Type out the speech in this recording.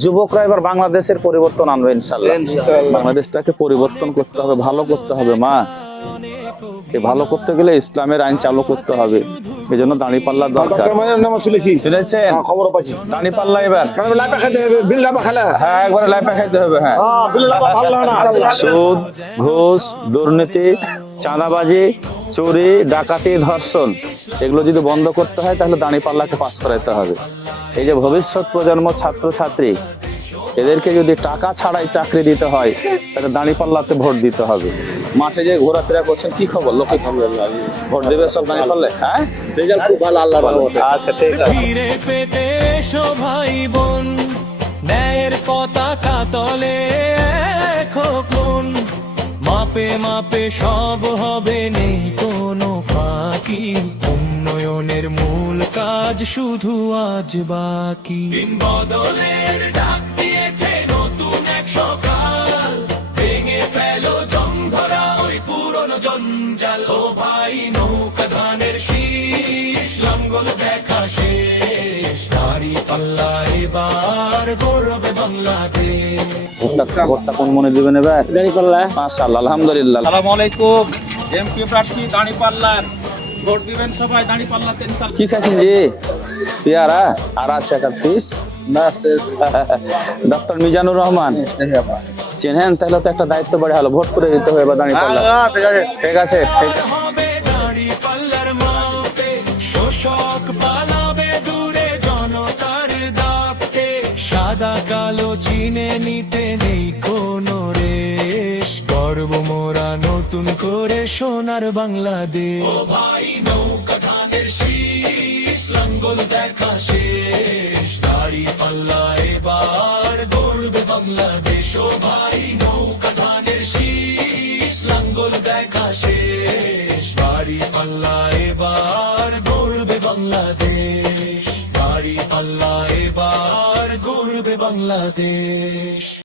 যুবকরা এবার বাংলাদেশের পরিবর্তন আনবে ইনশাল্লাহ। বাংলাদেশটাকে পরিবর্তন করতে হবে, ভালো করতে হবে। মা, এই ভালো করতে গেলে ইসলামের আইন চালু করতে হবে, এই জন্য দাঁড়িপাল্লা দরকার। শুনেছেন দাঁড়িপাল্লা এবার হ্যাঁ একবার লাইপা খাইতে হবে। হ্যাঁ, সুদ, ঘুষ, দুর্নীতি, চাঁদাবাজি, চুরি, ডাকাতি, ধর্ষণ এগুলো যদি বন্ধ করতে হয় তাহলে দাঁড়িপাল্লাকে পাস করাইতে হবে। এই যে ভবিষ্যৎ প্রজন্ম ছাত্রছাত্রী, এদেরকে যদি টাকা ছাড়াই চাকরি দিতে হয় তাহলে দাঁড়িপাল্লাতে ভোট দিতে হবে। মাঠে যে ঘোরাফেরা করছেন, কি খবর? লোকে ভোট দেবে সব দাঁড়িপাল্লে? হ্যাঁ, রেজাল্ট খুব ভালো, আল্লাহ ভালো। আচ্ছা ঠিক আছে। ফিরে পেতে এসো ভাই বোন, ন্যায়ের পতাকা তলে এখন মাপে মাপে সব হবে, নেই কোনো ফাঁকি। উন্নয়নের মূল কাজ শুধু আজ বাকি। দিন বদলের ডাক দিয়েছে নতুন এক সকাল, ভেঙে ফেলো জং ধরা ওই পুরনো জঞ্জাল। ও ভাই, নৌকা ধানের শীষ, লাঙ্গল দেখা শেষ, দাঁড়িপাল্লা এবার গড়বে বাংলাদেশ। ভোটটা কোন মনে দিবেন এবার? দাঁড়িপাল্লা। মাশাআল্লাহ, আলহামদুলিল্লাহ। আসসালামু আলাইকুম। এমপি প্রার্থী দাঁড়িপাল্লার, ভোট দিবেন সবাই দাঁড়িপাল্লাতে ইনশাআল্লাহ। কি খাচ্ছেন জি? পেয়ারা আর আছে একটা পিস। ডক্টর মিজানুর রহমান চেনেন? তাহলে তো একটা দায়িত্ব বাড়ি হলো, ভোট করে দিতে হবে এবার দাঁড়িপাল্লা। ঠিক আছে, ঠিক। হবে দাঁড়িপাল্লার মাপে, শোষক পালাবে দূরে জনতার দাপটে। সাদা কালো চিনে নিতে নেই কোনো রেশ, গর্ব মোরা নতুন করে সোনার বাংলাদেশ। ও ভাই, নৌকা ধানের শীষ, লাঙ্গল দেখা শেষ, দাঁড়িপাল্লা এবার গড়বে বাংলাদেশ। ও ভাই, নৌকা ধানের শীষ, লাঙ্গল দেখা শেষ, দাঁড়িপাল্লা এবার গড়বে বাংলাদেশ। দাঁড়িপাল্লা এবার গড়বে বাংলাদেশ।